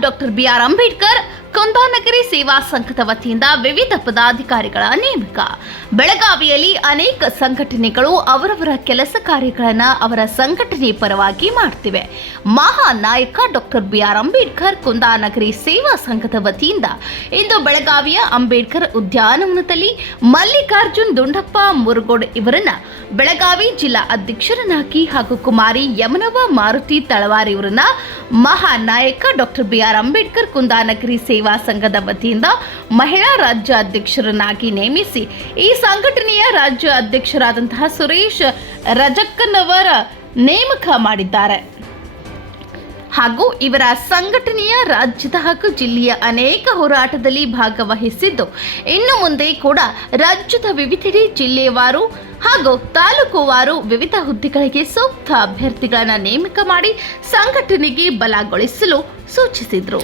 Doctor B R Ambedkar Kundanagari ಸೇವಾ ಸಂಘದ ವತಿಯಿಂದ ವಿವಿಧ ಪದಾಧಿಕಾರಿಗಳ ನೇಮಕ. ಬೆಳಗಾವಿಯಲ್ಲಿ ಅನೇಕ ಸಂಘಟನೆಗಳು ಅವರವರ ಕೆಲಸ ಕಾರ್ಯಗಳನ್ನು ಅವರ ಸಂಘಟನೆ ಪರವಾಗಿ ಮಾಡ್ತಿವೆ. ಮಹಾನಾಯಕ ನಾಯಕ ಡಾಕ್ಟರ್ ಬಿಆರ್ ಅಂಬೇಡ್ಕರ್ ಕುಂದಾನಗರಿ ಸೇವಾ ಸಂಘದ ವತಿಯಿಂದ ಇಂದು ಬೆಳಗಾವಿಯ ಅಂಬೇಡ್ಕರ್ ಉದ್ಯಾನವನದಲ್ಲಿ ಮಲ್ಲಿಕಾರ್ಜುನ್ ದುಂಡಪ್ಪ ಮುರುಗೋಡ್ ಇವರನ್ನ ಬೆಳಗಾವಿ ಜಿಲ್ಲಾ ಅಧ್ಯಕ್ಷರನ್ನಾಗಿ ಹಾಗೂ ಕುಮಾರಿ ಯಮನವ ಮಾರುತಿ ತಳವಾರಿ ಇವರನ್ನ ಮಹಾನಾಯಕ doctor doctor B R Ambedkar Kundanagari ಸೇವಾ ಸಂಘದ ವತಿಯಿಂದ ಮಹಿಳಾ ರಾಜ್ಯ ಅಧ್ಯಕ್ಷರನ್ನಾಗಿ ನೇಮಿಸಿ ಈ ಸಂಘಟನೆಯ ರಾಜ್ಯ ಅಧ್ಯಕ್ಷರಾದಂತಹ ಸುರೇಶ್ ರಜಕ್ಕನವರ ನೇಮಕ ಮಾಡಿದ್ದಾರೆ. ಹಾಗೂ ಇವರ ಸಂಘಟನೆಯ ರಾಜ್ಯದ ಹಾಗೂ ಜಿಲ್ಲೆಯ ಅನೇಕ ಹೋರಾಟದಲ್ಲಿ ಭಾಗವಹಿಸಿದ್ದು, ಇನ್ನು ಮುಂದೆ ಕೂಡ ರಾಜ್ಯದ ವಿವಿಧೆಡೆ ಜಿಲ್ಲೆಯವಾರು ಹಾಗೂ ತಾಲೂಕುವಾರು ವಿವಿಧ ಹುದ್ದೆಗಳಿಗೆ ಸೂಕ್ತ ಅಭ್ಯರ್ಥಿಗಳನ್ನು ನೇಮಕ ಮಾಡಿ ಸಂಘಟನೆಗೆ ಬಲಗೊಳಿಸಲು ಸೂಚಿಸಿದರು.